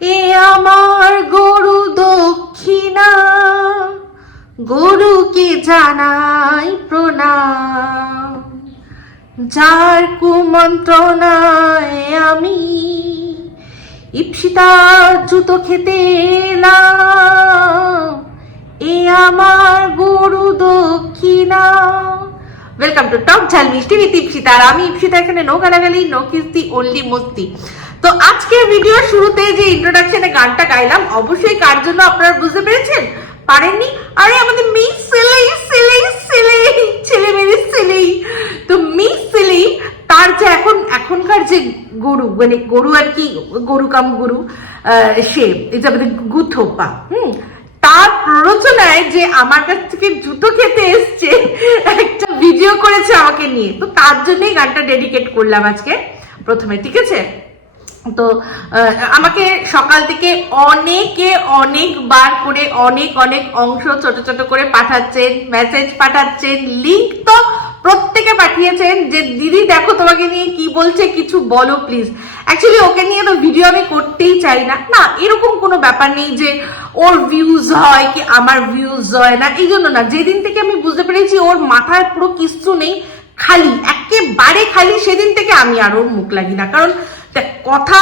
এ আমার গরু দক্ষিণা, গরুকে জানাই প্রণাম, যার কুমন্ত্রণায় আমি ইপ্সিতার জুতো খেতে এলাম। এ আমার গরু দক্ষিণা। ওয়েলকাম টু টক ঝাল মিষ্টি উইথ ইপ্সিতা। আর আমি ইপ্সিতা, এখানে নো গালাগালি, নো কিস্তি, অনলি মস্তি। তো আজকের ভিডিওর শুরুতে যে ইন্ট্রোডাকশনে গানটা গাইলাম, অবশ্যই কার জন্য আপনারা বুঝতে পেরেছেন? পারেননি? আরে আমাদের মিস সেলেই সেলেই সেলেই ছেলে মেয়ে সেলেই। তো মিস সেলেই তার যে এখনকার যে গরু, মানে গরু আর কি, গরু কাম গরু, সে এই যে আমাদের গুথোপা, তার প্ররোচনায় যে আমার কাছ থেকে জুতো খেতে এসছে, একটা ভিডিও করেছে আমাকে নিয়ে। তো তার জন্যই গানটা ডেডিকেট করলাম আজকে প্রথমে, ঠিক আছে? তো আমাকে সকাল থেকে অনেকে অনেকবার করে অনেক অনেক অংশ ছোট ছোট করে পাঠাচ্ছেন, মেসেজ পাঠাচ্ছেন, লিঙ্ক তো প্রত্যেকে পাঠিয়েছেন যে দিদি দেখো তোমাকে নিয়ে কি বলছে, কিছু বলো প্লিজ। অ্যাকচুয়ালি ওকে নিয়ে তো ভিডিও আমি করতেই চাই না, না এরকম কোনো ব্যাপার নেই যে ওর ভিউজ হয় কি আমার ভিউজ হয় না, এই জন্য না। যেদিন থেকে আমি বুঝতে পেরেছি ওর মাথায় পুরো কিচ্ছু নেই, খালি একেবারে খালি, সেদিন থেকে আমি আর ওর মুখ লাগি না। কারণ কথা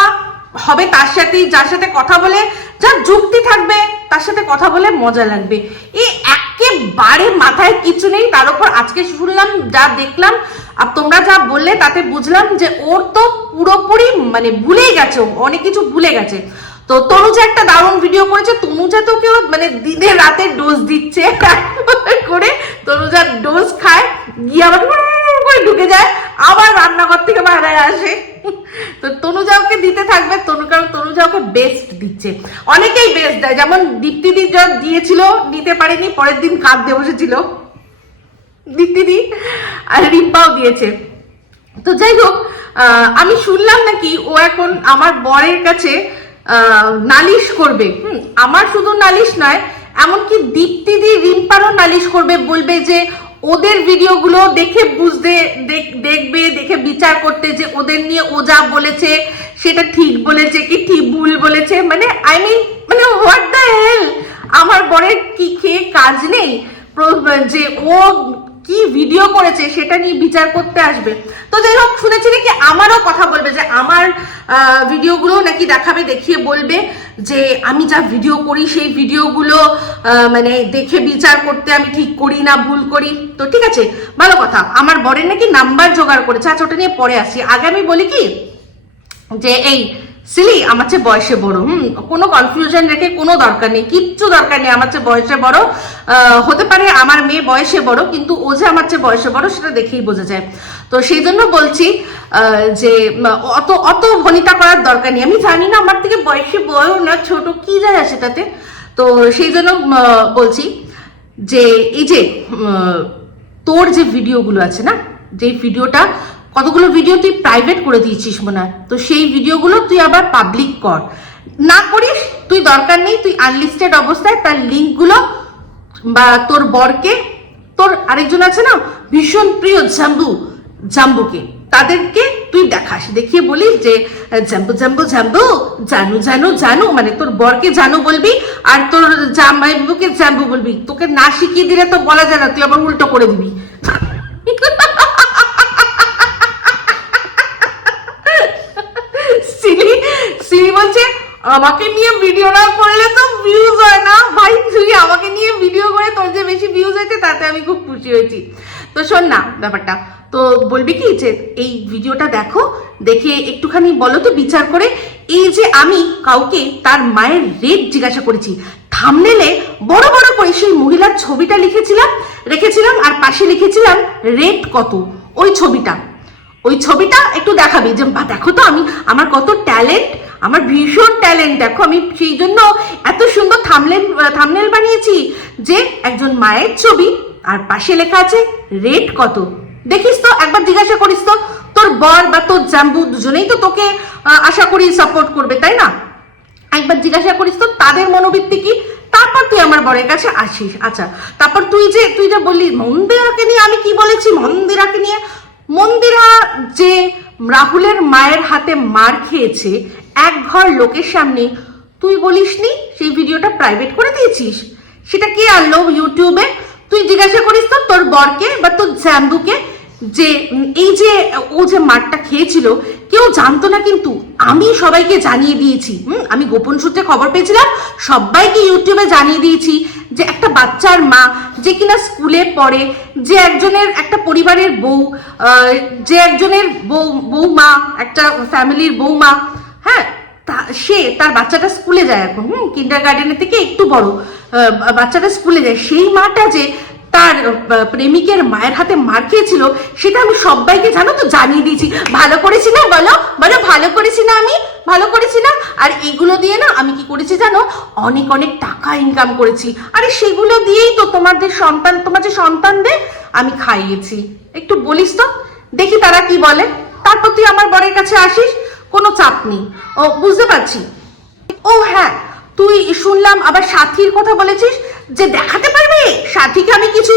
হবে তার সাথেই, যার সাথে কথা বলে যার যুক্তি থাকবে তার সাথে কথা বলে মজা লাগবে। এই একেবারে মাথায় কিছু নেই। তার উপর আজকে শুনলাম, যা দেখলাম আর তোমরা যা বললে তাতে বুঝলাম যে ওর তো পুরোপুরি মানে ভুলেই গেছে, অনেক কিছু ভুলে গেছে। তো তনুজা একটা দারুণ ভিডিও করেছে। তনুজা তো কেউ মানে দিনে রাতে ডোজ দিচ্ছে করে, তনুজা ডোজ খায়, গিয়ে আবার করে ঢুকে যায়, আবার রান্নাঘর থেকে বাইরে আসে। তো তনুজা ওকে দিতে থাকবে, কারণ তনুজা ওকে বেস্ট দিচ্ছে। অনেকেই বেস্ট দেয়, যেমন দীপ্তিদি যা দিয়েছিল, নিতে পারেনি, পরের দিন কাঁদতে বসেছিল দীপ্তিদি, আর রিম্পাও দিয়েছে। তো যাই হোক, আমি শুনলাম নাকি ও এখন আমার বরের কাছে নালিশ করবে। আমার শুধু নালিশ নয়, এমনকি দীপ্তিদি রিম্পারও নালিশ করবে, বলবে যে ওদের ভিডিওগুলো দেখে বুঝতে, দেখবে, দেখে বিচার করতে যে ওদের নিয়ে ও যা বলেছে সেটা ঠিক বলেছে কি ঠিক ভুল বলেছে। মানে আই মিন, মানে হোয়াট দ্য হেল, আমার বরের কি খেয়ে কাজ নেই যে ও কি ভিডিও করেছে সেটা নিয়ে বিচার করতে আসবে? তো যাই হোক, শুনেছি নাকি আমারও কথা বলবে, যে আমার ভিডিওগুলো নাকি দেখাবে, দেখিয়ে বলবে যে আমি যা ভিডিও করি সেই ভিডিওগুলো মানে দেখে বিচার করতে আমি ঠিক করি না ভুল করি। তো ঠিক আছে, ভালো কথা। আমার বরের নাকি নাম্বার জোগাড় করেছে, আচ্ছা ওটা নিয়ে পরে আসি। আগে আমি বলি কি যে এই সিলি আমার চেয়ে বয়সে বড়, কোনো কনফিউশন রেখে কোনো দরকার নেই, কিচ্ছু দরকার নেই। আমার চেয়ে বয়সে বড় হতে পারে, আমার মেয়ে বয়সে বড়, কিন্তু ও যে আমার চেয়ে বয়সে বড় সেটা দেখেই বোঝা যায়। তো সেই জন্য বলছি যে অত অত ভনিতা করার দরকার নেই। আমি জানি না আমার থেকে বয়সে বড় না ছোট, কি যায় আসে তাতে। তো সেই জন্য বলছি যে এই যে তোর যে ভিডিওগুলো আছে না, যে ভিডিওটা, কতগুলো ভিডিও তুই প্রাইভেট করে দিয়েছিস মনে হয়, তো সেই ভিডিওগুলো তুই আবার পাবলিক কর। না করিস তুই, দরকার নেই, তুই আনলিস্টেড অবস্থায় তার লিঙ্কগুলো বা তোর বরকে, তোর আরেকজন আছে না ভীষণ প্রিয় জাম্বুকে, তাদেরকে তুই দেখাস, দেখিয়ে বলিস যে জাম্বু জাম্বু জাম্বু, জানু জানু জানু, মানে তোর বরকে জানু বলবি আর তোর জামাইবুকে জাম্বু বলবি। তোকে না শিখিয়ে দিলে তো বলা যায় না, তুই আবার উল্টো করে দিবি। সিলি বলছে আমাকে নিয়ে ভিডিও না করলে তো ভিউজ হয় না। ভাই তুই আমাকে নিয়ে ভিডিও করে তোর যে বেশি ভিউজ হয়েছে তাতে আমি খুব খুশি হয়েছি। তো শোন না ব্যাপারটা, তো বলবি কি যে এই ভিডিওটা দেখো, দেখে একটুখানি বলো তো বিচার করে, এই যে আমি কাউকে তার মায়ের রেট জিজ্ঞাসা করেছি, থাম্বনেলে বড় বড় করে সেই মহিলার ছবিটা রেখেছিলাম আর পাশে লিখেছিলাম রেট কত। ওই ছবিটা একটু দেখাবি যে দেখো তো আমার কত ট্যালেন্ট, আমার ভীষণ ট্যালেন্ট দেখো, আমি সেই জন্য এত সুন্দর থাম্বনেল বানিয়েছি যে একজন মায়ের ছবি আর পাশে লেখা আছে রেট কত। দেখিস তো, একবার জিজ্ঞাসা করিস তো, তোর বর বা তোর জাম্বু দুজনেই তো তোকে আশা করি সাপোর্ট করবে, তাই না? একবার জিজ্ঞাসা করিস তো তাদের মনোবৃত্তি কি, তারপর তুই আমার বরের কাছে আসিস। আচ্ছা, তারপর তুই যে বললি মন্দিরাকে নিয়ে, আমি কি বলেছি মন্দিরাকে নিয়ে? মন্দিরা যে রাহুলের মায়ের হাতে মার খেয়েছে এক ঘর লোকের সামনে, তুই বলিসনি, সেই ভিডিওটা প্রাইভেট করে দিয়েছিস। সেটা কে আনলো ইউটিউবে? তুই জিজ্ঞাসা করিস তো তোর বরকে বা তোর জাম্বুকে যে এই যে ও যে মারটা খেয়েছিল, কেউ জানতো না, কিন্তু আমি সবাইকে জানিয়ে দিয়েছি। আমি গোপন সূত্রে খবর পেয়েছিলাম, সবাইকে ইউটিউবে জানিয়ে দিয়েছি যে একটা বাচ্চার মা, যে কিনা স্কুলে পড়ে, যে একজনের একটা পরিবারের বউ, যে একজনের বৌমা, একটা ফ্যামিলির বৌমা, হ্যাঁ, সে তার বাচ্চাটা স্কুলে যায় এখন, কিন্ডার গার্ডেনের থেকে একটু বড় বাচ্চাটা স্কুলে যায়, সেই মাটা যে তার প্রেমিকের মায়ের হাতে মার খেয়েছিল, সেটা আমি সবাইকে জানো তো জানিয়ে দিয়েছি। ভালো করেছি না? বলো বলো, ভালো করেছি না? আমি ভালো করেছি না? আর এগুলো দিয়ে না আমি কি করেছি জানো? অনেক অনেক টাকা ইনকাম করেছি। আরে সেগুলো দিয়েই তো তোমার যে সন্তানদের আমি খাইয়েছি। একটু বলিস তো দেখি তারা কি বলে, তারপর তুই আমার বরের কাছে আসিস, কোনো চাপ নেই। ও বুঝতে পারছি। ও হ্যাঁ, তুই শুনলাম আবার সাথীর কথা বলেছিস যে দেখাতে পারবে। সাথীকে আমি কিছু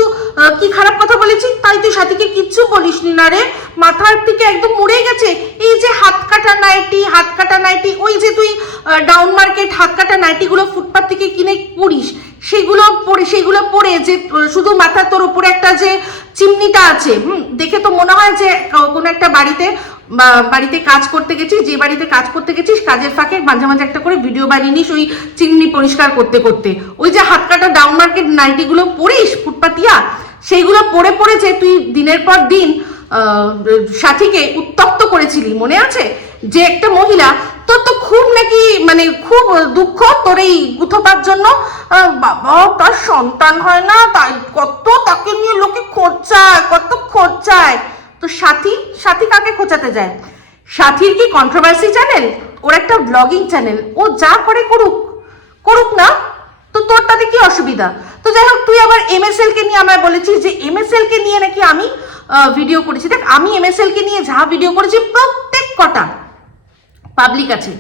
কি খারাপ কথা বলেছি? তাই তুই সাথীকে কিচ্ছু বলিসনি না রে, মাথার থেকে একদম মুড়ে গেছে। এই যে হাত কাটা নাইটি, ওই যে তুই ডাউন মার্কেট হাত কাটা নাইটিগুলো ফুটপাথ থেকে কিনে পরিস, সেগুলো পরে যে শুধু মাথার তোর উপরে একটা যে চিমনিটা আছে, দেখে তো মনে হয় যে কোনো একটা বাড়িতে কাজ করতে গেছিস, যে বাড়িতে কাজ করতে গেছিস কাজের ফাঁকে মাঝে মাঝে একটা করে ভিডিও বানিয়ে নিস ওই চিমনি পরিষ্কার করতে করতে। ওই যে হাত কাটা ডাউন মার্কেট নাইটিগুলো পরিস ফুটপাতিয়া, সেইগুলো পরে যে তুই দিনের পর দিন সাথীকে উত্তপ্ত করেছিলি, মনে আছে? যে একটা মহিলা, তোর তো খুব নাকি মানে খুব দুঃখ তোর এই গুথোপার জন্য। বাবা, তার সন্তান হয় না, তাই কত তাকে নিয়ে লোকে খোঁচায়। তো সাথী কাকে খোঁচাতে যায়? সাথীর কি কন্ট্রোভার্সি চ্যানেল? ওর একটা ব্লগিং চ্যানেল, ও যা করে করুক না, তো তোর তাতে কি অসুবিধা? তো যাই হোক, তুই আবার MSL কে নিয়ে আমায় বলেছিস যে MSL কে নিয়ে নাকি আমি ভিডিও করেছি। দেখ, আমি MSL কে নিয়ে যা ভিডিও করেছি প্রত্যেক কটা পাবলিক আছে।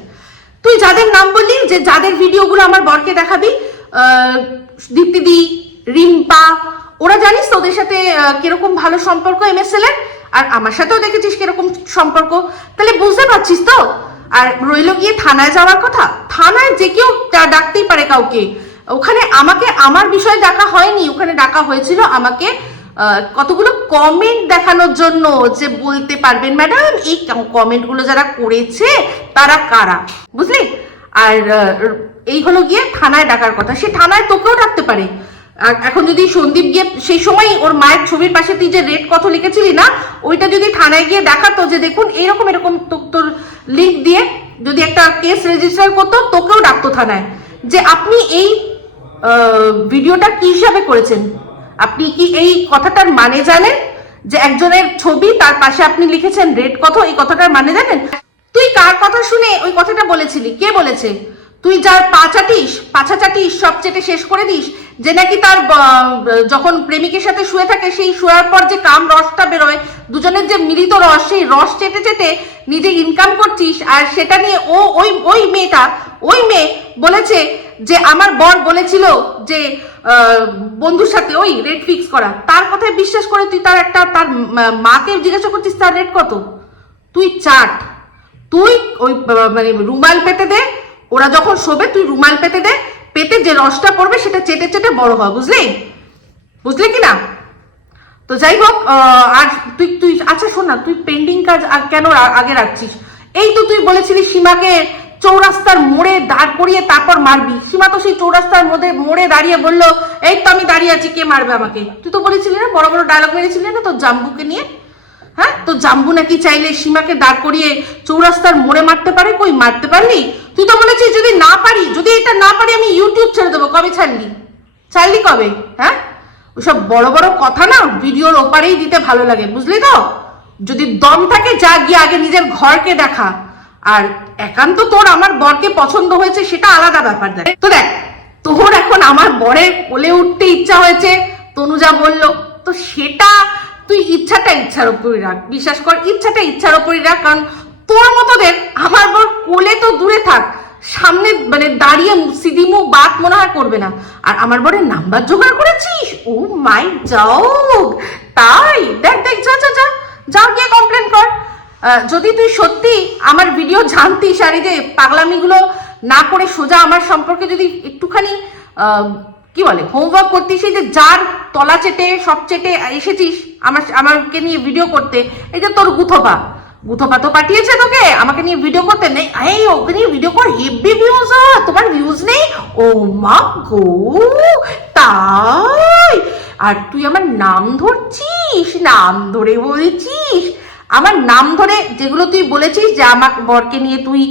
তুই যাদের নাম বললি, যে যাদের ভিডিওগুলো আমার বরকে দেখাবি, দীপ্তিদি, রিম্পা, ওরা জানিস তো ওদের সাথে কিরকম ভালো সম্পর্ক MSL এর, আর আমার সাথেও দেখেছিস কিরকম সম্পর্ক, তাহলে বুঝতে পারছিস তো। আর রইল গিয়ে থানায় যাওয়ার কথা, থানায় যে কেউ ডাকতেই পারে কাউকে, ওখানে আমাকে আমার বিষয় ডাকা হয়নি, ওখানে ডাকা হয়েছিল আমাকে কতগুলো কমেন্ট দেখানোর জন্য, যে বলতে পারবেন ম্যাডাম এই কমেন্টগুলো যারা করেছে তারা কারা, বুঝলি? আর এই হলো গিয়ে থানায় ডাকার কথা, সে থানায় তোকেও ডাকতে পারে। আর এখন যদি সন্দীপ গিয়ে সেই সময় ওর মায়ের ছবির পাশে তুই যে রেড কথা লিখেছিলি না, ওইটা যদি থানায় গিয়ে দেখাতো যে দেখুন এরকম তোর লিঙ্ক দিয়ে যদি একটা কেস রেজিস্টার করতো, তোকেও ডাকতো থানায়, যে আপনি এই ভিডিওটা কি হিসাবে করেছেন, আপনি কি এই কথাটার মানে জানেন? যে একজনের ছবি তার পাশে আপনি লিখেছেন রেড কথা, এই কথাটার মানে জানেন? তুই কার কথা শুনে ওই কথাটা বলেছিলি? কে বলেছে? তুই যার পাছা চাটিস সব চেটে শেষ করে দিস, যে নাকি তার যখন প্রেমিকের সাথে শুয়ে থাকে, সেই শোয়ার পর যে কাম রসটা বেরোয়, দুজনের যে মিলিত রস, সেই রস চেটে নিজে ইনকাম করছিস। আর সেটা নিয়ে ওই মেয়ে বলেছে যে আমার বর বলেছিল যে বন্ধুর সাথে ওই রেট ফিক্স করা, তার কথায় বিশ্বাস করে তুই তার মাকে জিজ্ঞাসা করছিস তার রেট কত? তুই ওই মানে রুমাল পেতে দে, ওরা যখন শোবে তুই রুমাল পেতে দে, পেতে যে রসটা পড়বে সেটা চেটে বড় হয়, বুঝলি কি না? তো যাই হোক, আর তুই আচ্ছা শোন না, তুই পেন্ডিং কাজ আর কেন আগে রাখছিস? এই তো তুই বলেছিলি সীমাকে চৌরাস্তার মোড়ে দাঁড় করিয়ে তারপর মারবি। সীমা তো সেই চৌরাস্তার মোড়ে দাঁড়িয়ে বললো এই তো আমি দাঁড়িয়ে আছি, কে মারবে আমাকে? তুই তো বলেছিলি না, বড় বড় ডায়লগ মেরেছিলি না তোর জাম্বুকে নিয়ে। হ্যাঁ, তো জাম্বু নাকি চাইলে সীমাকে দাঁড় করিয়ে চৌরাস্তার মোড়ে মারতে পারে, কই মারতে পারলি? তুই তো বলেছিস যদি এটা না পারি আমি ইউটিউব ছেড়ে দেবো। কবে ছাড়লি কবে? হ্যাঁ, ওইসব বড় বড় কথা না ভিডিওর ওপারেই দিতে ভালো লাগে, বুঝলি তো? যদি দম থাকে যা গিয়ে আগে নিজের ঘরকে দেখা। আর একান্ত তোর আমার বরকে পছন্দ হয়েছে সেটা আলাদা ব্যাপার। দেখ তোর এখন আমার বরের কোলে উঠতে ইচ্ছা হয়েছে, তনুজা বললো, তো সেটা তুই ইচ্ছার উপরই রাখ, বিশ্বাস কর, ইচ্ছার উপরই রাখ। কারণ তোর মতোদের আমার বর কোলে তো দূরে থাক, সামনে মানে দাঁড়িয়ে সিদিমু বাত মনে হয় করবে না। আর আমার বরের নাম্বার জোগাড় করেছিস? ও মাই জগ, তাই? দেখ যা গিয়ে কমপ্লেন কর। যদি তুই সত্যি আমার ভিডিও জানতিস আর এই যে পাগলামিগুলো না করে সোজা আমার সম্পর্কে যদি একটুখানি কি বলে হোমওয়ার্ক করতিস, এই যে যার তলা চেটে সব চেটে এসেছিস আমাকে নিয়ে ভিডিও করতে, এই যে তোর গুথোপা তো পাঠিয়েছে তোকে আমাকে নিয়ে ভিডিও করতে, নেই এই ওকে নিয়ে ভিডিও কর, হেভি ভিউজ হয়, তোমার ভিউজ নেই? ও মা গো, তাই? আর তুই আমার নাম ধরছিস, নাম ধরে বলছিস, আমার নাম ধরে যেগুলো তুই বলেছিস যে আমার বরকে নিয়ে তুই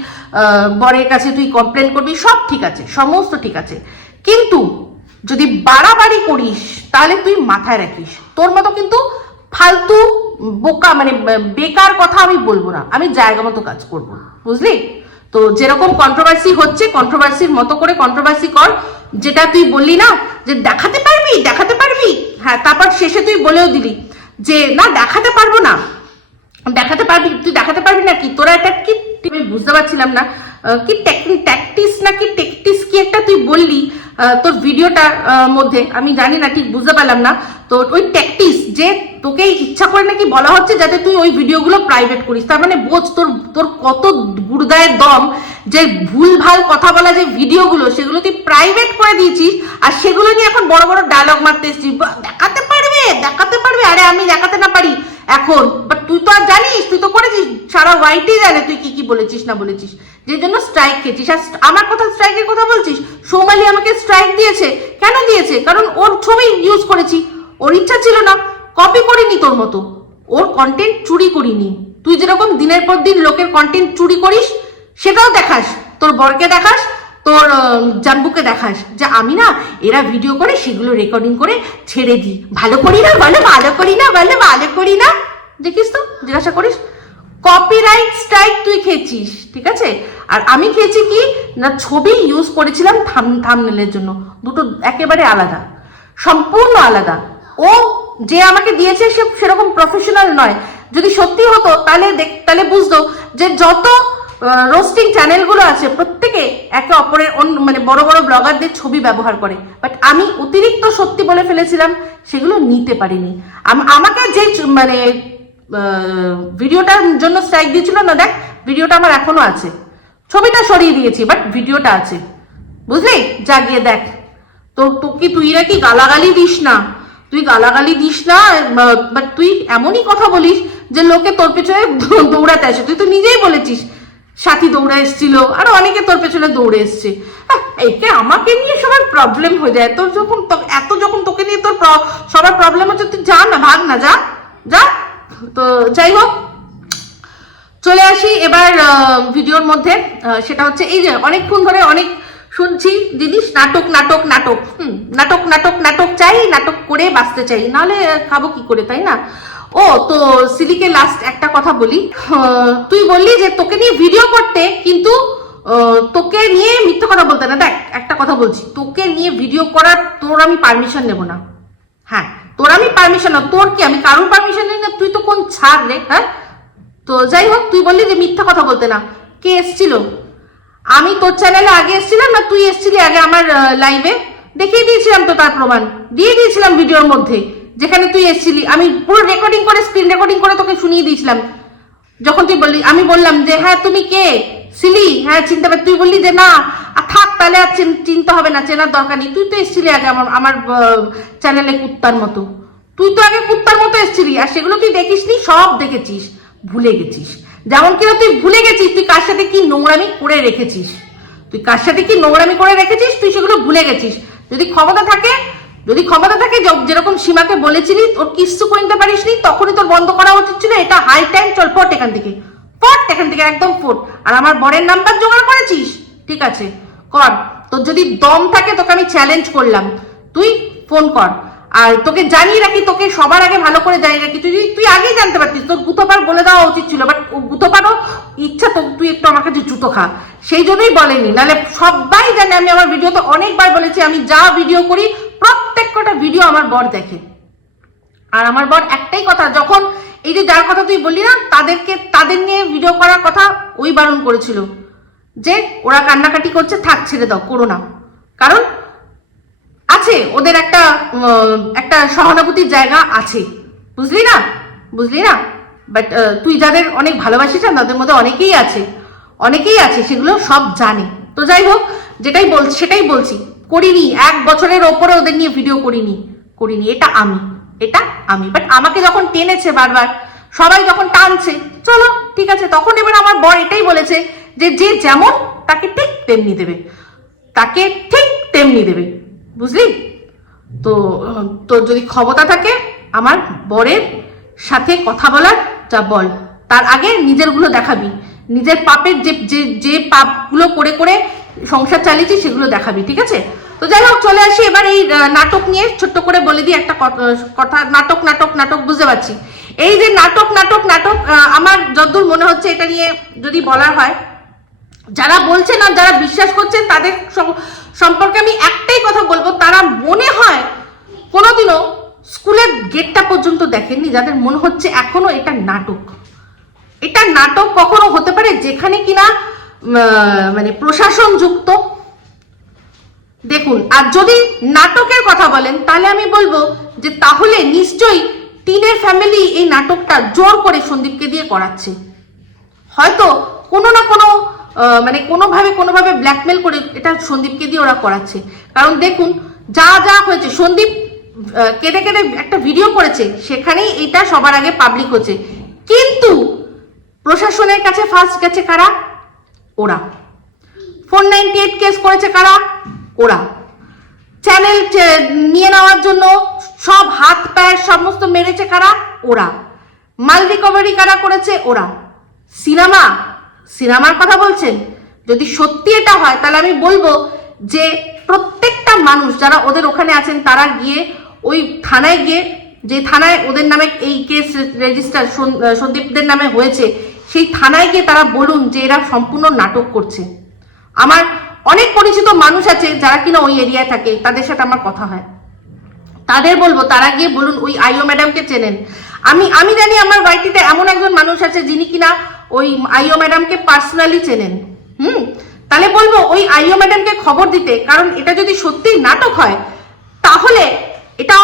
বরের কাছে তুই কমপ্লেন করবি, সব ঠিক আছে, সমস্ত ঠিক আছে, কিন্তু যদি বাড়াবাড়ি করিস তাহলে তুই মাথায় রাখিস তোর মতো কিন্তু ফালতু বোকা মানে বেকার কথা আমি বলবো না, আমি জায়গা মতো কাজ করব, বুঝলি? তো যেরকম কন্ট্রোভার্সি হচ্ছে কন্ট্রোভার্সির মতো করে কন্ট্রোভার্সি কর। যেটা তুই বললি না যে দেখাতে পারবি, হ্যাঁ, তারপর শেষে তুই বলেও দিলি যে না দেখাতে পারবো না, দেখাতে পারবি, তুই দেখাতে পারবি না কি? তোরা এটা কি আমি বুঝতে পারছিলাম না, কি ট্যাকটিস না কি টেকটিস কি একটা তুই বললি তোর ভিডিওটার মধ্যে, আমি জানি না, ঠিক বুঝতে পারলাম না। তো ওই ট্যাকটিস যে তোকে ইচ্ছা করে নাকি বলা হচ্ছে যাতে তুই ওই ভিডিওগুলো প্রাইভেট করিস, তার মানে বোঝ তোর কত গুড়দায়ের দম যে ভুলভাল কথা বলা যে ভিডিওগুলো সেগুলো তুই প্রাইভেট করে দিয়েছিস, আর সেগুলো নিয়ে এখন বড় বড় ডায়লগ মারতে এসেছিস, দেখাতে পারবে, আরে আমি দেখাতে না পারি এখন, বাট তুই তো আর জানিস, তুই তো করেছিস, সারা হোয়াইটই জানে তুই কি কি বলেছিস না বলেছিস, যে জন্য স্ট্রাইক খেয়েছিস। আর আমার কথা স্ট্রাইকের কথা বলছিস, সৌমালি আমাকে স্ট্রাইক দিয়েছে, কেন দিয়েছে? কারণ ওর ছবি ইউজ করেছি, ওর ইচ্ছা ছিল না, কপি করিনি তোর মতো, ওর কন্টেন্ট চুরি করিনি। তুই যেরকম দিনের পর দিন লোকের কন্টেন্ট চুরি করিস সেটাও দেখাস, তোর বরকে দেখাস, তোর জানবুকে দেখাস যে আমি না এরা ভিডিও করে সেগুলো রেকর্ডিং করে ছেড়ে দিই, ভালো করি না বলে, ভালো করি না, দেখিস তো, জিজ্ঞাসা করিস। কপিরাইট স্ট্রাইক তুই খেয়েছিস, ঠিক আছে? আর আমি খেয়েছি কি না, ছবি ইউজ করেছিলাম থাম্বনেলের জন্য, দুটো একেবারে আলাদা, সম্পূর্ণ আলাদা। ও যে আমাকে দিয়েছে সে সেরকম প্রফেশনাল নয়, যদি সত্যি হতো তাহলে বুঝতো যে যত রোস্টিং চ্যানেলগুলো আছে প্রত্যেকে একে অপরের মানে বড় বড় ব্লগারদের ছবি ব্যবহার করে, বাট আমি অতিরিক্ত সত্যি বলে ফেলেছিলাম, সেগুলো নিতে পারিনি। আমাকে যে মানে ভিডিওটার জন্য স্ট্রাইক দিয়েছিল না, দেখ ভিডিওটা আমার এখনো আছে, ছবিটা সরিয়ে দিয়েছি বাট ভিডিওটা আছে, বুঝলি? যা গিয়ে দেখ। তো তোকে তুই নাকি গালাগালি দিস না, বাট তুই এমনই কথা বলিস যে লোকে তোর পেছনে দৌড়াতে আসে। তুই তো নিজেই বলেছিস সাথী দৌড়ে এসেছিল, আর অনেকে তোর পেছনে দৌড়ে এসছে। একে আমাকে নিয়ে সবার প্রবলেম হয়ে যায়, তোর যখন তোকে নিয়ে তোর সবার প্রবলেম হচ্ছে, তুই যা না, ভাগ না, যা। তো যাই হোক, চলে আসি এবার ভিডিওর মধ্যে। সেটা হচ্ছে এই যে অনেকক্ষণ ধরে অনেক শুনছি জিনিস, নাটক চাই, নাটক করে বাঁচতে চাই, নাহলে খাবো কি করে, তাই না? ও তো সিলিকে লাস্ট একটা কথা বলি, তুই বললি যে তোকে নিয়ে ভিডিও করতে, কিন্তু তোকে নিয়ে মিথ্যে কথা বলতে না। দেখ একটা কথা বলছি, তোকে নিয়ে ভিডিও করার তোর আমি পারমিশন নেব না, হ্যাঁ তোর আমি পারমিশন না, তোর কি আমি কারোর পারমিশন নেই না, তুই তো কোন ছাড় রে, হ্যাঁ? তো যাই হোক, তুই বললি যে মিথ্যা কথা বলতে না, কে এসছিল? আমি তোর চ্যানেলে আগে এসেছিলাম না তুই এসেছিলি আগে আমার লাইভে? দেখিয়ে দিয়েছিলাম তো, তার প্রমাণ দিয়ে দিয়েছিলাম ভিডিওর মধ্যে, যেখানে তুই এসেছিলি আমি পুরো রেকর্ডিং করে, স্ক্রিন রেকর্ডিং করে তোকে শুনিয়ে দিয়েছিলাম। যখন তুই বললি, আমি বললাম যে হ্যাঁ তুমি কে সিলি, হ্যাঁ চিনতে পারি, তুই বললি যে না থাক তাহলে আর চিনতে হবে না, চেনার দরকার নেই। তুই তো এসেছিলি আগে আমার চ্যানেলে কুত্তার মতো, তুই তো আগে কুত্তার মতো এসেছিলি, আর সেগুলো তুই দেখিসনি, সব দেখেছিস, ভুলে গেছিস। যেমন কিনা তুই ভুলে গেছিস তুই কার সাথে কি নোংরামি করে রেখেছিস, তুই সেগুলো ভুলে গেছিস। যদি ক্ষমতা থাকে যেরকম সীমাকে বলেছিলি ওর কিচ্ছু করতে পারিসনি, তখনই তোর বন্ধ করা উচিত ছিল। এটা হাই টাইম, চল পট এখান থেকে একদম ফোট। আর আমার বরের নাম্বার জোগাড় করেছিস, ঠিক আছে কর, তোর যদি দম থাকে তোকে আমি চ্যালেঞ্জ করলাম, তুই ফোন কর। আর তোকে জানিয়ে রাখি, তোকে সবার আগে ভালো করে জানিয়ে রাখি, তুই আগেই জানতে পারতিস, তোর গুতোপার বলে দেওয়া উচিত ছিল, বাট গুতোপারও ইচ্ছা তো তুই একটু আমার কাছে জুতো খা, সেই জন্যই বলেনি, নাহলে সবাই জানে। আমি আমার ভিডিওতে অনেকবার বলেছি, আমি যা ভিডিও করি প্রত্যেক কটা ভিডিও আমার বর দেখে। আর আমার বর একটাই কথা, যখন এই যে যার কথা তুই বললি না, তাদের নিয়ে ভিডিও করার কথা ওই বারণ করেছিল, যে ওরা কান্নাকাটি করছে, থাক ছেড়ে দাও, করো না, কারণ আছে ওদের একটা সহানুভূতির জায়গা আছে, বুঝলি না? বাট তুই যাদের অনেক ভালোবাসিস না, তাদের মধ্যে অনেকেই আছে, সেগুলো সব জানে, তো যাই হোক, সেটাই বলছি, করিনি, 1 বছরের ওপরে ওদের নিয়ে ভিডিও করিনি, এটা আমি বাট আমাকে যখন টেনেছে বারবার, সবাই যখন টানছে, চলো ঠিক আছে, তখন এবার আমার বর এটাই বলেছে যে যে যেমন তাকে ঠিক তেমনি দেবে, বুঝলি? তো তোর যদি ক্ষমতা থাকে আমার বরের সাথে কথা বলার, যা বল, তার আগে নিজেরগুলো দেখাবি, নিজের পাপের যে পাপগুলো করে সংসার চালিয়েছি সেগুলো দেখাবি, ঠিক আছে? তো যাই হোক, চলে আসি এবার এই নাটক নিয়ে। ছোট্ট করে বলে দিই একটা কথা, নাটক বুঝতে পারছি। এই যে নাটক আমার যতদূর মনে হচ্ছে, এটা নিয়ে যদি বলার হয়, যারা বলছেন আর যারা বিশ্বাস করছেন তাদের সম্পর্কে আমি একটাই কথা বলবো, তারা মনে হয় কোনোদিনও স্কুলের গেটটা পর্যন্ত দেখেননি, যাদের মনে হচ্ছে এখনো এটা নাটক কখনো হতে পারে যেখানে কিনা মানে প্রশাসন যুক্ত। দেখুন, আর যদি নাটকের কথা বলেন তাহলে আমি বলবো যে তাহলে নিশ্চয়ই টিনের ফ্যামিলি এই নাটকটা জোর করে সন্দীপকে দিয়ে করাচ্ছে, হয়তো কোনো না কোনো মানে কোনোভাবে ব্ল্যাকমেল করে এটা সন্দীপকে দিয়ে ওরা করাচ্ছে। কারণ দেখুন, যা হয়েছে, সন্দীপ কেঁদে একটা ভিডিও করেছে, সেখানেই এটা সবার আগে পাবলিক হচ্ছে, কিন্তু প্রশাসনের কাছে ফার্স্ট গেছে কারা? ওরা। 498 কেস করেছে কারা? ওরা। চ্যানেল নিয়ে নেওয়ার জন্য সব হাত পায়ের সমস্ত মেরেছে কারা? ওরা। মাল রিকভারি কারা করেছে? ওরা। সিনেমার কথা বলছেন, যদি সত্যি এটা হয় তাহলে আমি বলবো যে প্রত্যেকটা মানুষ যারা ওদের ওখানে আছেন, তারা গিয়ে ওই থানায় গিয়ে, যে থানায় ওদের নামে এই কেস রেজিস্টার সন্দীপদের নামে হয়েছে, সেই থানায় গিয়ে তারা বলুন যে এরা সম্পূর্ণ নাটক করছে। আমার অনেক পরিচিত মানুষ আছে যারা কিনা ওই এরিয়ায় থাকে, তাদের সাথে আমার কথা হয়, তাদের বলবো তারা গিয়ে বলুন ওই আইও ম্যাডামকে চেনেন। আমি জানি আমার বাড়িতে এমন একজন মানুষ আছে যিনি কিনা ওই আইও ম্যাডামকে পার্সোনালি চেনেন। তাহলে বলবো ওই আইও ম্যাডামকে খবর দিতে, কারণ এটা যদি সত্যি নাটক হয় তাহলে এটা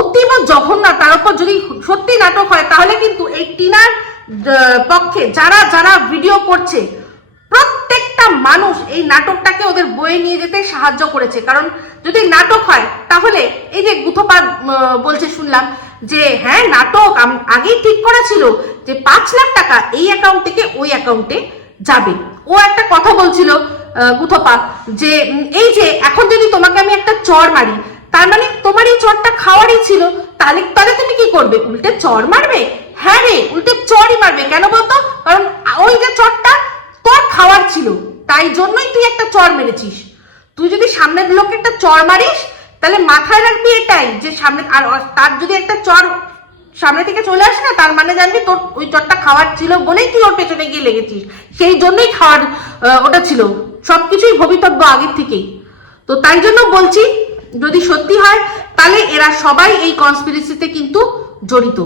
অতীব জঘন্য। তার উপর যদি সত্যি নাটক হয় তাহলে কিন্তু এই টিনার পক্ষে যারা ভিডিও করছে প্রত্যেকটা মানুষ এই নাটকটাকে ওদের বয়ে নিয়ে যেতে সাহায্য করেছে। কারণ যদি নাটক হয় তাহলে এই যে গুথোপাত বলছে, শুনলাম যে হ্যাঁ নাটক আগেই ঠিক করা ছিল যে 5 লাখ টাকা এই অ্যাকাউন্ট থেকে ওই অ্যাকাউন্টে যাবে। ও একটা কথা বলছিল গুথোপাত, যে এই যে এখন যদি তোমাকে আমি একটা চড় মারি, তার মানে তোমার এই চড়টা খাওয়ারই ছিল, তাহলে তুমি কি করবে? উল্টে চড় মারবে? হ্যাঁ রে, উল্টে চড়ই মারবে। কেন বলতো? কারণ ওই যে চড়টা তোর খাওয়ার ছিল, তাই জন্যই তুই একটা চড় মেরেছিস। তুই যদি সামনের লোককে একটা চড় মারিস তাহলে মাথায় রাখবি এটাই, যে সামনে আর তার যদি একটা চড় সামনে থেকে চলে আসে না, তার মানে জানবি তোর ওই চড়টা খাওয়ার ছিল বলেই তুই ওর পেছনে গিয়ে লেগেছিস, সেই জন্যই খাওয়ার ওটা ছিল। সবকিছুই ভবিতব্য আগের থেকেই। তো তাই জন্য বলছি, যদি সত্যি হয় তাহলে এরা সবাই এই কনস্পিরেসিতে কিন্তু জড়িত,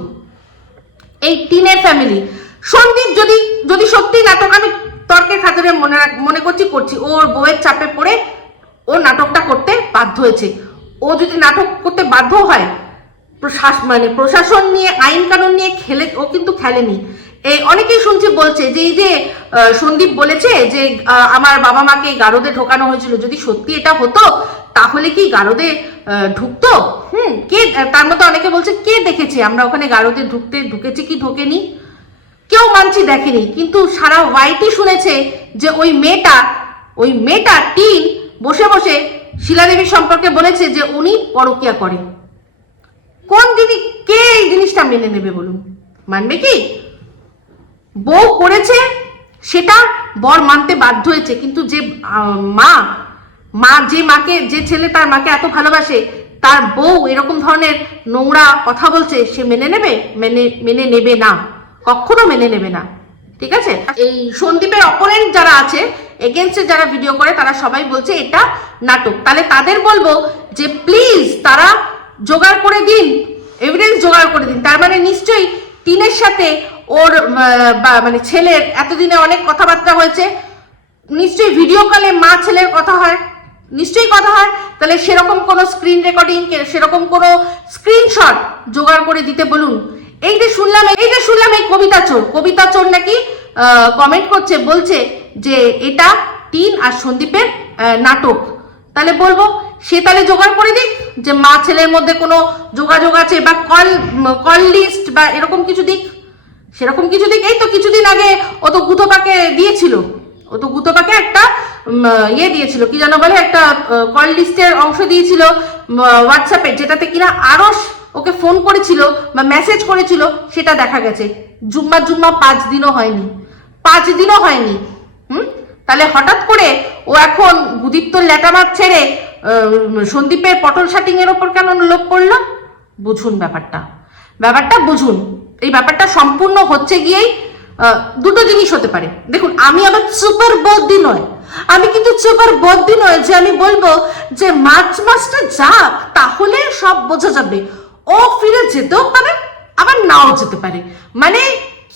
এই টিনের ফ্যামিলি। সন্দীপ যদি সত্যি নাটক, আমি তর্কের খাতিরে মনে করছি ওর বউয়ের চাপে পড়ে ও নাটকটা করতে বাধ্য হয়েছে। ও যদি নাটক করতে বাধ্য হয়, প্রশাসন নিয়ে, আইন কানুন নিয়ে ও কিন্তু খেলেনি। এই অনেকেই শুনছি বলছে যে এই যে সন্দীপ বলেছে যে আমার বাবা মাকে গারদে ঢোকানো হয়েছিল, যদি সত্যি এটা হতো তাহলে কি গারদে ঢুকতো? কে, তার মধ্যে অনেকে বলছে কে দেখেছে আমরা ওখানে গারদে ঢুকেছি কি ঢোকেনি? কেউ মানছি দেখেনি, কিন্তু সারা ওয়াইটি শুনেছে যে ওই মেয়েটা টিন বসে শিলাদেবীর সম্পর্কে বলেছে যে উনি পরকীয়া করে। কে এই জিনিসটা মেনে নেবে বলুন? মানবে কি? বউ করেছে সেটা বর মানতে বাধ্য হয়েছে, কিন্তু যে যে ছেলে তার মাকে এত ভালোবাসে, তার বউ এরকম ধরনের নোংরা কথা বলছে, সে মেনে নেবে না, কখনো মেনে নেবে না। ঠিক আছে? এই সন্দীপের অপোনেন্ট যারা আছে, এগেনস্টে যারা ভিডিও করে, তারা সবাই বলছে এটা নাটক। তাহলে তাদের বলবো যে প্লিজ তারা জোগাড় করে দিন, এভিডেন্স জোগাড় করে দিন। তার মানে নিশ্চয়ই টিনের সাথে ওর মানে ছেলের এতদিনে অনেক কথাবার্তা হয়েছে, নিশ্চয়ই ভিডিও কলে মা ছেলের কথা হয়, নিশ্চয়ই কথা হয়। তাহলে সেরকম কোনো স্ক্রিন রেকর্ডিং, সেরকম কোনো স্ক্রিনশট জোগাড় করে দিতে বলুন। এই যে শুনলাম এই কবিতা চোর নাকি কমেন্ট করছে, বলছে যে এটা টিন আর সন্দীপের নাটক, তাহলে বলবো সে তাহলে জোগাড় করে দিক যে মা ছেলের মধ্যে কোনো যোগাযোগ আছে, বা কল লিস্ট বা এরকম কিছু দিক, সেরকম কিছু দিক। এই তো কিছুদিন আগে ও তো গুতোপাকে দিয়েছিল, ও তো গুতোপাকে একটা ইয়ে দিয়েছিল, কি যেন বলে, একটা কল লিস্টের অংশ দিয়েছিল হোয়াটসঅ্যাপে, যেটাতে কিনা আরশ ওকে ফোন করেছিল বা মেসেজ করেছিল, সেটা দেখা গেছে। জুম্মা 5 দিনও হয়নি, 5 দিনও হয়নি। তাহলে হঠাৎ করে ও এখন গুদিত্বর ল্যাটামার ছেড়ে সন্দীপের পটল শাটিং এর ওপর কেন লোভ পড়লো? বুঝুন ব্যাপারটা বুঝুন। এই ব্যাপারটা সম্পূর্ণ হচ্ছে গিয়েই দুটো জিনিস হতে পারে। দেখুন, আমি আবার সুপার বদ্যি নয়, আমি কিন্তু সুপার বদ্যি নয় যে আমি বলবো যে মার্চ মাসটা যাক তাহলে সব বোঝা যাবে। ও ফিরে যেতেও পারে, আবার নাও যেতে পারে। মানে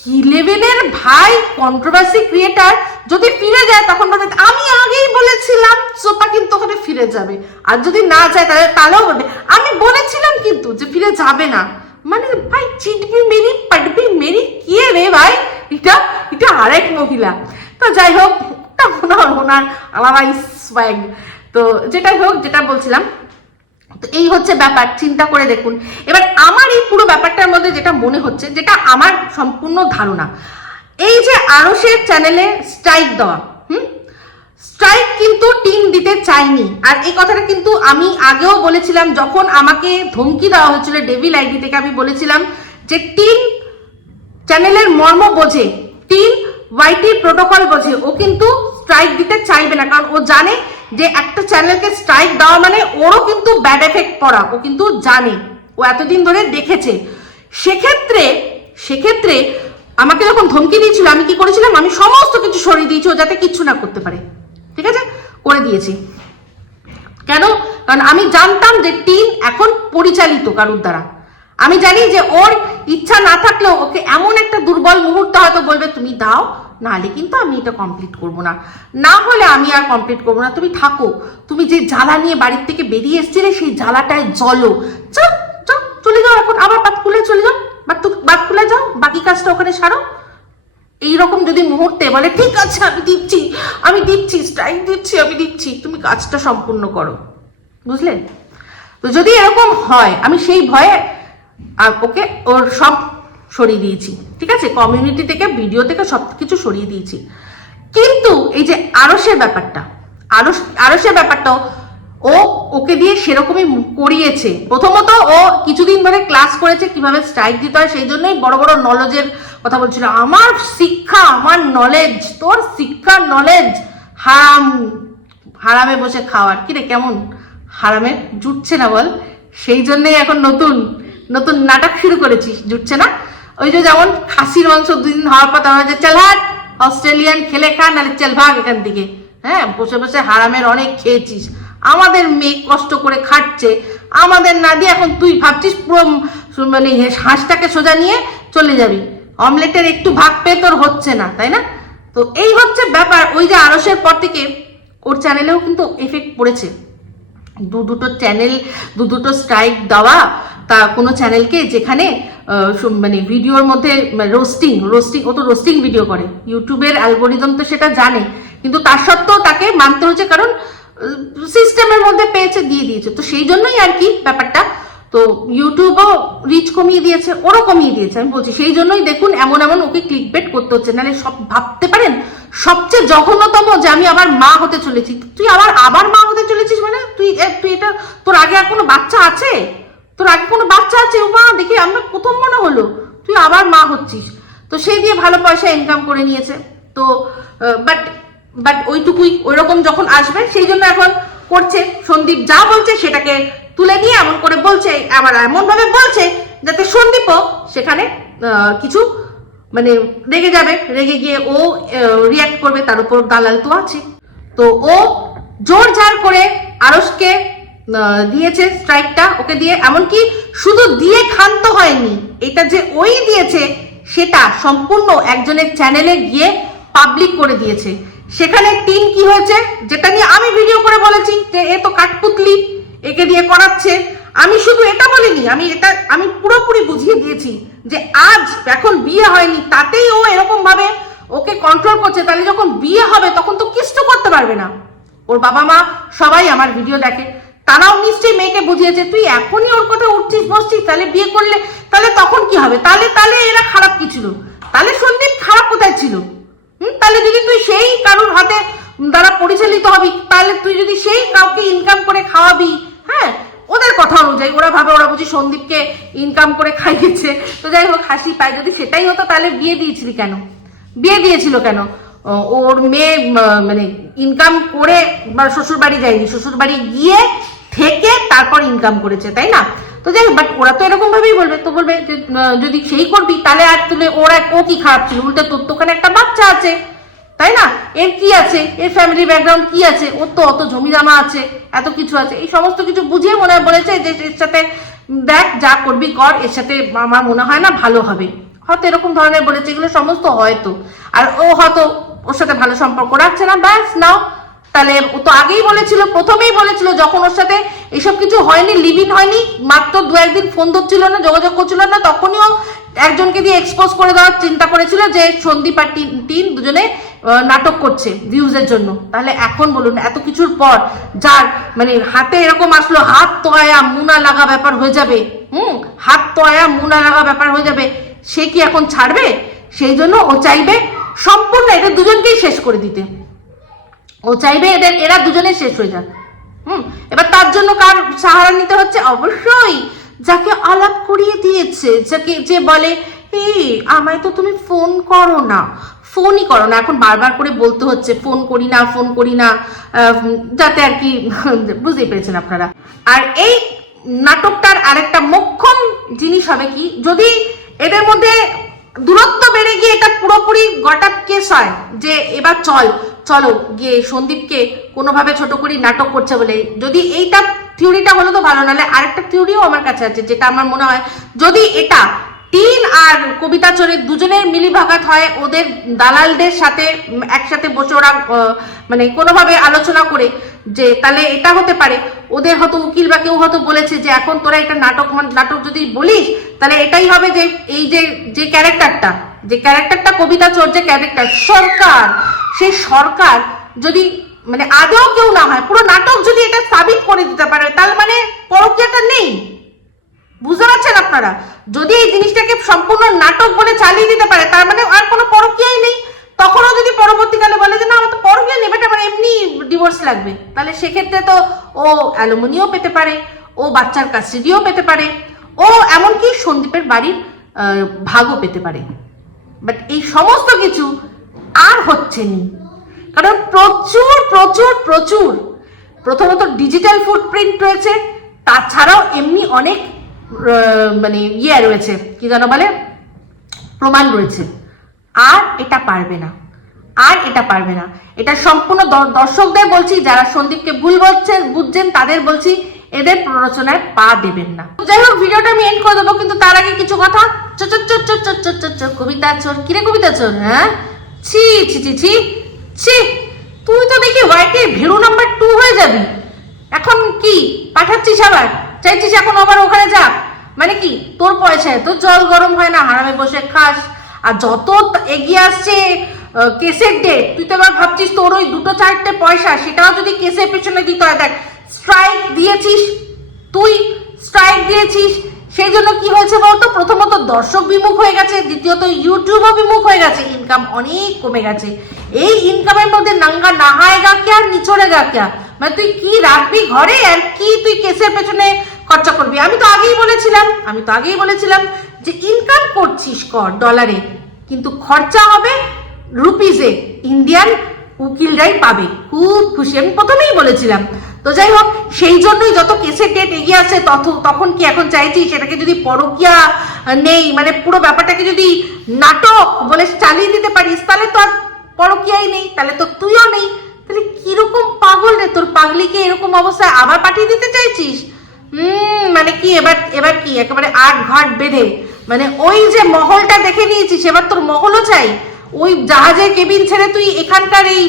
কি লেভেলের ভাই কন্ট্রোভার্সি ক্রিয়েটার, যদি ফিরে যায় তখন আমি আগেই বলেছিলাম সোপা কিন্তু ওখানে ফিরে যাবে, আর যদি না যায় তাহলেও বলবে আমি বলেছিলাম কিন্তু যে ফিরে যাবে না। মানে ভাই চিটবি মেরি পাটবি মেরি কি রে ভাই, এটা আরেক মহিলা। তো যাই হোক, ওনার আলাদা সোয়াগ। তো যেটাই হোক, যেটা বলছিলাম, তো এই হচ্ছে ব্যাপার, চিন্তা করে দেখুন। এবার আমার এই পুরো ব্যাপারটার মধ্যে যেটা মনে হচ্ছে, যেটা আমার সম্পূর্ণ ধারণা, এই যে আরশের চ্যানেলে স্ট্রাইক দেওয়া, স্ট্রাইক কিন্তু টিম দিতে চাইনি। আর এই কথাটা কিন্তু আমি আগেও বলেছিলাম, যখন আমাকে ধমকি দেওয়া হয়েছিল ডেভিল আইডি থেকে, আমি বলেছিলাম যে টিম চ্যানেলের মর্ম বোঝে, টিম ওয়াইটি প্রোটোকল বোঝে, ও কিন্তু স্ট্রাইক দিতে চাইবে না, কারণ ও জানে যে একটা চ্যানেলকে স্ট্রাইক দেওয়া মানে ওরও কিন্তু ব্যাড এফেক্ট পড়া, ও কিন্তু জানে, ও এতদিন ধরে দেখেছে। সেক্ষেত্রে আমাকে যখন ধমকি দিয়েছিল, আমি কি করেছিলাম, আমি সমস্ত কিছু সরিয়ে দিয়েছি ও যাতে কিচ্ছু না করতে পারে। ঠিক আছে, করে দিয়েছি। কেন? কারণ আমি জানতাম যে টিম এখন পরিচালিত কারুর দ্বারা। আমি জানি যে ওর ইচ্ছা না থাকলেও ওকে এমন একটা দুর্বল মুহূর্তে হয়তো বলবে তুমি দাও, নাহলে কিন্তু আমি এটা কমপ্লিট করবো না, না হলে আমি আর কমপ্লিট করবো না, তুমি থাকো, তুমি যে জ্বালা নিয়ে বাড়ির থেকে বেরিয়ে এসছিলে সেই জ্বালাটায় জ্বলো, চলে যাও, এখন আবার বাত খুলে চলে যাও, বাত খুলে যাও, বাকি কাজটা ওখানে সারো। এইরকম যদি মুহূর্তে বলে ঠিক আছে আমি দিচ্ছি স্ট্রাইক দিচ্ছি, আমি দিচ্ছি, তুমি কাজটা সম্পূর্ণ করো, বুঝলে? তো যদি এরকম হয়, আমি সেই ভয়ে ওকে ওর সব সরিয়ে দিয়েছি। ঠিক আছে, কমিউনিটি থেকে, ভিডিও থেকে সব কিছু সরিয়ে দিয়েছি। কিন্তু এই যে আরশের ব্যাপারটাও ওকে দিয়ে সেরকমই করিয়েছে। প্রথমত ও কিছুদিন ধরে ক্লাস করেছে কিভাবে স্ট্রাইক দিতে হয়, সেই জন্যই বড় বড় নলেজের কথা বলছিল। আমার শিক্ষা, আমার নলেজ, তোর শিক্ষা নলেজ হারামে বসে খাওয়ার। কিরে, কেমন হারামে জুটছে না বল? সেই জন্যই এখন নতুন নাটক শুরু করেছিস, জুটছে না? ওই যে যেমন খাসির মাংস 2 দিন হওয়ার পর আমরা যে চল হাট অস্ট্রেলিয়ান খেলে খা, নাহলে চল ভাগ এখান থেকে। হ্যাঁ, বসে বসে হারামের অনেক খেয়েছিস, আমাদের মেয়ে কষ্ট করে খাটছে, আমাদের না দিয়ে এখন তুই ভাবছিস পুরো মানে হাঁসটাকে সোজা নিয়ে চলে যাবি, অমলেটের একটু ভাগ পেয়ে তোর হচ্ছে না, তাই না? তো এই হচ্ছে ব্যাপার। ওই যে আরশের পর থেকে ওর চ্যানেলেও কিন্তু এফেক্ট পড়েছে। দুটো স্ট্রাইক দেওয়া, তা কোনো চ্যানেলকে যেখানে মানে ভিডিওর মধ্যে রোস্টিং, ও তো রোস্টিং ভিডিও করে, ইউটিউবের অ্যালগোরিদম তো সেটা জানে, কিন্তু তার সত্ত্বেও তাকে মানতে হচ্ছে, কারণ সিস্টেমের মধ্যে পেয়েছে, দিয়ে দিয়েছে। তো সেই জন্যই আর কি ব্যাপারটা। তো ইউটিউবও রিচ কমিয়ে দিয়েছে, ওরও কমিয়ে দিয়েছে। আমি বলছি সেই জন্যই দেখুন এমন ওকে ক্লিকবেট করতে হচ্ছে, নাহলে সব ভাবতে পারেন সবচেয়ে জঘন্যতম যে আমি আবার মা হতে চলেছি। তুই আবার মা হতে চলেছিস মানে তুই এটা, তোর আগে আর কোনো বাচ্চা আছে? মা দেখি আমরা প্রথম মনে হলো তুই আবার মা হচ্ছিস। তো সেই দিয়ে ভালো পয়সা ইনকাম করে নিয়েছে। তো বাট ওইটুকুই, ওইরকম যখন আসবে সেই জন্য এখন করছে। সন্দীপ যা বলছে সেটাকে তুলে নিয়ে এমন করে বলছে, আবার এমন ভাবে বলছে যাতে সন্দীপও সেখানে কিছু মানে রেগে যাবে, রেগে গিয়ে ও রিয়াক্ট করবে, তার উপর দালাল তো আছে। তো ও জোর জার করে আরশকে দিয়েছে স্ট্রাইকটা, ওকে দিয়ে, এমনকি শুধু দিয়ে ক্ষান্ত হয়নি, এটা যে ওই দিয়েছে সেটা সম্পূর্ণ একজনের চ্যানেলে গিয়ে পাবলিক করে দিয়েছে। সেখানে টিম কি হয়েছে, যেটা নিয়ে আমি ভিডিও করে বলেছি যে এ তো কাঠপুতলি, একে দিয়ে করাচ্ছে। আমি শুধু এটা বলিনি, আমি পুরোপুরি বুঝিয়ে দিয়েছি যে আজ এখন বিয়ে হয়নি, তাতেই ও এরকম ভাবে ওকে কন্ট্রোল করছে, তাহলে যখন বিয়ে হবে তখন তো কিচ্ছু করতে পারবে না। ওর বাবা মা সবাই আমার ভিডিও দেখে, তারাও নিশ্চয়ই মেয়েকে বুঝিয়েছে তুই এখনই ওর কথা উঠছিস বসছিস, তাহলে বিয়ে করলে তাহলে তখন কি হবে? তাহলে তাহলে এরা খারাপ কি ছিল? তাহলে সন্দীপ খারাপ কোথায় ছিল? তাহলে যদি তুই সেই কারোর হাতে দ্বারা পরিচালিত হবি, তাহলে তুই যদি সেই কাউকে ইনকাম করে খাওয়াবি, হ্যাঁ ওদের কথা অনুযায়ী ওরা ভাবে ওরা বুঝি সন্দীপকে ইনকাম করে খাইয়েছে। তো যাই হোক, হাসি পায়। যদি সেটাই হতো তাহলে বিয়ে দিয়েছিলি কেন? বিয়ে দিয়েছিল কেন? ওর মেয়ে মানে ইনকাম করে শ্বশুর বাড়ি যায়নি, শ্বশুর বাড়ি গিয়ে থেকে তারপর ইনকাম করেছে, তাই না? তো যাই হোক, বাট ওরা তো এরকম ভাবেই বলবে, তো বলবে যদি সেই করবি তাহলে আর তুলে ও কি খারাপ ছিল? উল্টে তোর তো ওখানে একটা বাচ্চা আছে, তাই না? এর কি আছে? এর ফ্যামিলি ব্যাকগ্রাউন্ড কি আছে? ওর তো অত জমি জমা আছে, এত কিছু আছে। এই সমস্ত কিছু বুঝিয়ে মনে হয় বলেছে যে এর সাথে দেখ যা করবি কর, এর সাথে আমার মনে হয় না ভালো হবে, হয়তো এরকম ধরনের বলেছে। এগুলো সমস্ত হয়তো, আর ও হয়তো ওর সাথে ভালো সম্পর্ক রাখছে না, ব্যাস নাও। তাহলে ও তো আগেই বলেছিল, প্রথমেই বলেছিল, যখন ওর সাথে এসব কিছু হয়নি, লিভ ইন হয়নি, মাত্র 2-1 দিন ফোন ধরছিল না, যোগাযোগ করছিল না, তখনই ও একজনকে দিয়ে এক্সপোজ করে দেওয়ার চিন্তা করেছিল যে সন্দীপ আর টিন দুজনে নাটক করছে ভিউজের জন্য। তাহলে এখন বলুন, এত কিছুর পর যার মানে হাতে এরকম আসলো, হাত তোয়া মুনা লাগা ব্যাপার হয়ে যাবে, হাত তোয়া মুনা লাগা ব্যাপার হয়ে যাবে, সে কি এখন ছাড়বে? সেই জন্য ও চাইবে সম্পূর্ণ এদের দুজনকেই শেষ করে দিতে। ও চাইবে এরা দুজনে শেষ হয়ে যাক। এবার তার জন্য কার সাহারা নিতে হচ্ছে? অবশ্যই যাকে আলাপ করিয়ে দিয়েছে, যাকে যে বলে এই আমায় তো তুমি ফোন করো না, ফোনই করো না, এখন বারবার করে বলতে হচ্ছে ফোন করি না, ফোন করি না, যাতে আর কি বুঝতেই পেরেছেন আপনারা। আর এই নাটকটার আরেকটা মোক্ষম জিনিস হবে কি, যদি এদের মধ্যে দূরত্ব বেড়ে গিয়ে এটা পুরোপুরি গটাপ কেস হয় যে এবার চলো গিয়ে সন্দীপকে কোনোভাবে ছোট করি নাটক করছে বলে, যদি এইটা থিওরিটা হলো তো ভালো, নাহলে আরেকটা থিওরিও আমার কাছে আছে, যেটা আমার মনে হয় যদি এটা টিন আর কবিতা চোরের দুজনের মিলিভাগাত হয়, ওদের দালালদের সাথে একসাথে বসে ওরা মানে কোনোভাবে আলোচনা করে, যে তাহলে এটা হতে পারে ওদের হয়তো উকিল বা কেউ হয়তো বলেছে যে এখন তোরা এটা নাটক যদি বলিস তাহলে এটাই হবে যে এই যে ক্যারেক্টারটা কবিতা চোর, যে ক্যারেক্টার সরকার, সেই সরকার যদি মানে আদৌ কেউ না হয়, পুরো নাটক যদি এটা সাবিত করে দিতে পারে, তাহলে মানে পরকীয়াটা নেই। বুঝতে পারছেন আপনারা? যদি এই জিনিসটাকে সম্পূর্ণ নাটক বলে চালিয়ে দিতে পারে, তার মানে আর কোনো পরকীয়াই নেই। তখনও যদি পরবর্তীকালে বলে যে না আমার তো পরকীয়া নেই, বাট আমার এমনি ডিভোর্স লাগবে, তাহলে সেক্ষেত্রে তো ও অ্যালুমিনিও পেতে পারে, ও বাচ্চার কাস্টাডিও পেতে পারে, ও এমনকি সন্দীপের বাড়ির ভাগও পেতে পারে। বাট এই সমস্ত কিছু আর হচ্ছে না, কারণ প্রচুর প্রচুর প্রচুর প্রথমত ডিজিটাল ফুটপ্রিন্ট রয়েছে, তাছাড়াও এমনি অনেক মানে রয়েছে, কি যেন বলে, প্রমাণ রয়েছে। আর এটা পারবে না, এটা সম্পূর্ণ দর্শকদের বলছি, যারা সন্দীপকে ভুল বুঝছেন তাদের বলছি এদের প্ররোচনায় পা দেবেন না। যাই হোক, ভিডিওটা আমি এন্ড করে দেবো, কিন্তু তার আগে কিছু কথা। কবিতা চোর, কিরে কবিতা চোর, হ্যাঁ ছি ছি ছি ছি ছি, তুই তো দেখি ওয়াইটির ভিড়ু নাম্বার 2 হয়ে যাবি। এখন কি পাঠাচ্ছিস আবার, চাইছিস এখন আবার ওখানে যা, মানে কি তোর পয়সায় তোর জল গরম হয় না, হারামে বসে খাস। আর যত এগিয়ে আসছে কেসের ডেট, তুই তো এবার ভাবছিস তোর ওই 2-4টে পয়সা সেটাও যদি কেসের পেছনে দিতে হয়। দেখ স্ট্রাইক দিয়েছিস, সেই জন্য কি হয়েছে বলতো, প্রথমত দর্শক বিমুখ হয়ে গেছে, দ্বিতীয়ত ইউটিউবও বিমুখ হয়ে গেছে, ইনকাম অনেক কমে গেছে। এই ইনকামের মধ্যে নাঙ্গা নাহায়গা কে আর নিচড়েগা কে, মানে তুই কি রাখবি ঘরে আর কি তুই কেসের পেছনে খরচা করবি। আমি তো আগেই বলেছিলাম যে ইনকাম করছিস কর ডলারে, কিন্তু খরচা হবে রুপিজে, ইন্ডিয়ান উকিলরাই পাবে, খুব খুশি। আমি প্রথমেই বলেছিলাম। তো যাই হোক, সেই জন্যই যত কেসের ডেট এগিয়ে আসছে তখন কি এখন চাইছি সেটাকে যদি পরকীয়া নেই, মানে পুরো ব্যাপারটাকে যদি নাটক বলে চালিয়ে দিতে পারিস, তাহলে তো আর পরকীয়াই নেই, তাহলে তো তুইও নেই। তাহলে কিরকম পাগল রে, তোর পাগলিকে এরকম অবস্থায় আবার পাঠিয়ে দিতে চাইছিস? মানে কি এবার কি একেবারে আট ঘাট বেঁধে, মানে ওই যে মহলটা দেখে নিয়েছিস, এবার তোর মহলও চাই। ওই জাহাজের কেবিন ছেড়ে তুই এখানকার এই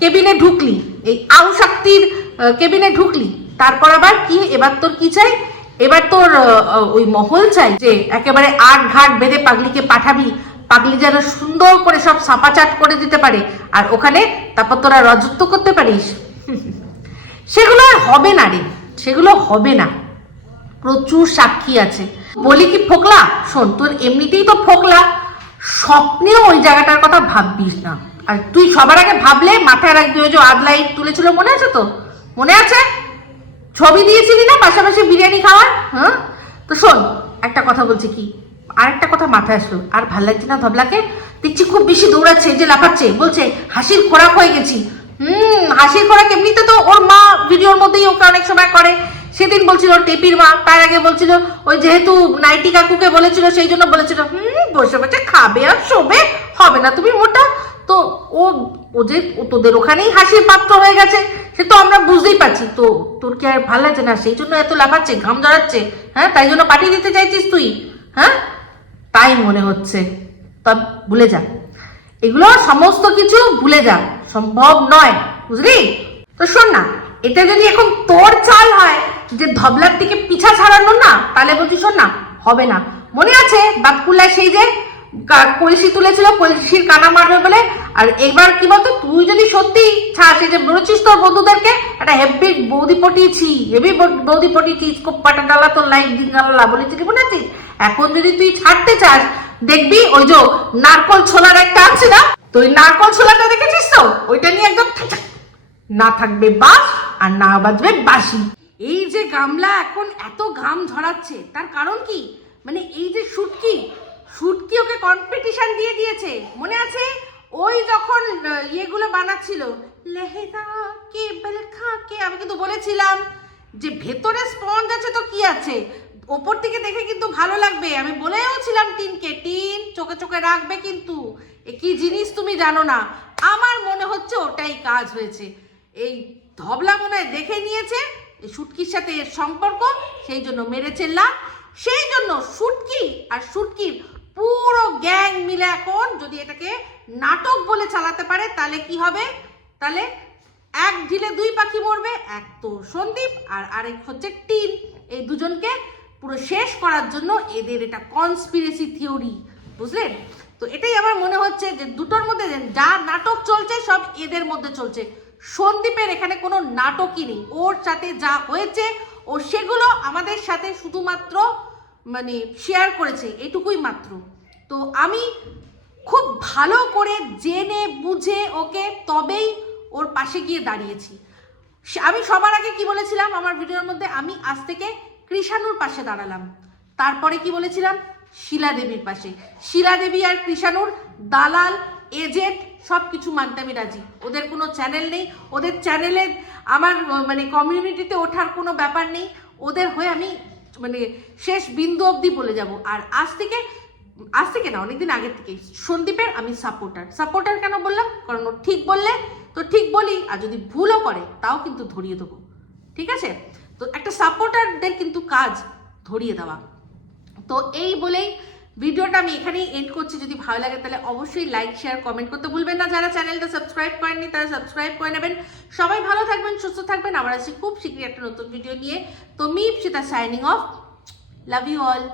কেবিনে ঢুকলি, এই আউশক্তির কেবিনে ঢুকলি, তারপর আবার কি এবার তোর কি চাই? এবার তোর ওই মহল চাই যে একেবারে আট ঘাট বেঁধে পাগলিকে পাগলি যেন সুন্দর করে সব সাপাচাট করে দিতে পারে, আর ওখানে তারপর তোরা রাজত্ব করতে পারিস। সেগুলো আর হবে না রে, সেগুলো হবে না। প্রচুর সাক্ষী আছে। বলি কি ফোকলা, শোন, তোর এমনিতেই তো ফোকলা, স্বপ্নেও ওই জায়গাটার কথা ভাববিস না। আর তুই সবার আগে ভাবলে মাথায় রাখবি, ওই যে আদলাইট তুলেছিল মনে আছে তো? মনে আছে? ছবি দিয়েছিলি না পাশাপাশি বিরিয়ানি খাওয়ার? হ্যাঁ, তো শোন, একটা কথা বলছি কি, আর একটা কথা মাথায় আসলো, আর ভাল লাগছে না ধবলাকে, দেখছি খুব বেশি দৌড়াচ্ছে, যে লাফাচ্ছে, বলছে হাসির খোরাক হয়ে গেছি। হাসির খোরাক এমনিতে তো ওর মা ভিডিওর মধ্যেই ওকে অনেক সময় করে। সেদিন বলছিল টেপির মা, তার আগে বলছিল ওই যেহেতু নাইটি কাকুকে বলেছিল সেই জন্য বলেছিল বসে বসে খাবে আর শোবে, হবে না তুমি মোটা। তো ও যে তোদের ওখানেই হাসির পাত্র হয়ে গেছে, সে তো আমরা বুঝতেই পারছি। তো তোর কি আর ভালো লাগছে না? সেই জন্য এত লাফাচ্ছে, ঘাম জড়াচ্ছে, হ্যাঁ, তাই জন্য পাঠিয়ে দিতে চাইছিস তুই? হ্যাঁ, তাই মনে হচ্ছে। তব ভুলে যা, এগুলো সমস্ত কিছু ভুলে যা, সম্ভব নয়, বুঝলি? তো শোন না, এটা যদি এখন তোর চাল হয় যে ধবলার থেকে পিছা ছাড়ানো না, তাহলে বলছি শোন না, হবে না। মনে আছে বাতকুল্লায় সেই যে কলসি তুলেছিল, কলসির কানা মারবে বলে? আর এবার কি বলতো, তুই যদি সত্যি ছাড়, সেই যে বলেছিস তোর বন্ধুদেরকে একটা হেভি বৌদি পটিয়েছি, হেভি বৌদি পটিয়েছিস, খুব পাটা ডালা তোর লাইট দিন গালা বলেছিস, মনে আছিস? এখন যদি তুই ছাড়তে চাস, দেখবি ওই যে নারকল ছোলার একটা আছে না, তো ওই নারকল ছোলাটা দেখেছিস তো, ওইটা নিয়ে একদম না থাকবে বাস আর না বাজবে বাসি। এই যে গামলা এখন এত ঘাম ঝরাচ্ছে, তার কারণ কি? মানে এই যে শুটকি ওকে কম্পিটিশন দিয়ে দিয়েছে, মনে আছে? ওই যখন ইয়েগুলো বানাচ্ছিল, লেহেদা কে বেলখা কে, আমি কিন্তু বলেছিলাম যে ভেতরে স্পঞ্জ আছে তো কি আছে, ওপর থেকে দেখে কিন্তু ভালো লাগবে। আমি বলেও ছিলাম টিন চোখে চোখে রাখবে, কিন্তু কি জিনিস তুমি জানো না। আমার মনে হচ্ছে ওটাই কাজ হয়েছে। এই ধবলা মনে হয় দেখে নিয়েছে এই শুটকির সাথে এর সম্পর্ক, সেই জন্য মেরেছে লাত। সেই জন্য শুটকি আর শুটকির পুরো গ্যাং মিলে এখন যদি এটাকে নাটক বলে চালাতে পারে, তাহলে কি হবে? তাহলে এক ঢিলে দুই পাখি মরবে, এক তো সন্দীপ আর আরেক হচ্ছে টিন। এই দুজনকে পুরো শেষ করার জন্য এদের এটা কনস্পিরেসি থিওরি, বুঝলেন? তো এটাই আমার মনে হচ্ছে যে দুটোর মধ্যে যা নাটক চলছে সব এদের মধ্যে চলছে। সন্দীপের এখানে কোনো নাটকই নেই, ওর সাথে যা হয়েছে ও সেগুলো আমাদের সাথে শুধুমাত্র মানে শেয়ার করেছে, এটুকুই মাত্র। তো আমি খুব ভালো করে জেনে বুঝে ওকে তবেই ওর পাশে গিয়ে দাঁড়িয়েছি। আমি সবার আগে কি বলেছিলাম আমার ভিডিওর মধ্যে, আমি আজ থেকে কৃষাণুর পাশে দাঁড়ালাম। তারপরে কি বলেছিলাম? শিলা দেবীর পাশে। শিলা দেবী আর কৃষাণুর দালাল এজেন্ট সব কিছু মানতে আমি রাজি। ওদের কোনো চ্যানেল নেই, ওদের চ্যানেলে আমার মানে কমিউনিটিতে ওঠার কোনো ব্যাপার নেই। ওদের হয়ে আমি মানে শেষ বিন্দু অবধি বলে যাব। আর আজ থেকে না, অনেকদিন আগের থেকে সন্দীপের আমি সাপোর্টার কেন বললাম? কারণ ও ঠিক বললে তো ঠিক বলি, আর যদি ভুলও করে তাও কিন্তু ধরিয়ে দেবো, ঠিক আছে? তো একটা সাপোর্টারদের কিন্তু কাজ ধরিয়ে দেওয়া। তো এই বলেই ভিডিওটা আমি এখানেই এন্ড করছি। যদি ভালো লাগে তাহলে অবশ্যই লাইক শেয়ার কমেন্ট করতে ভুলবেন না। যারা চ্যানেলটা সাবস্ক্রাইব করেননি তারা সাবস্ক্রাইব করে নেবেন। সবাই ভালো থাকবেন, সুস্থ থাকবেন। আবার আসছি খুব শীঘ্রই একটা নতুন ভিডিও নিয়ে। তো me Ipsita signing off. Love you all.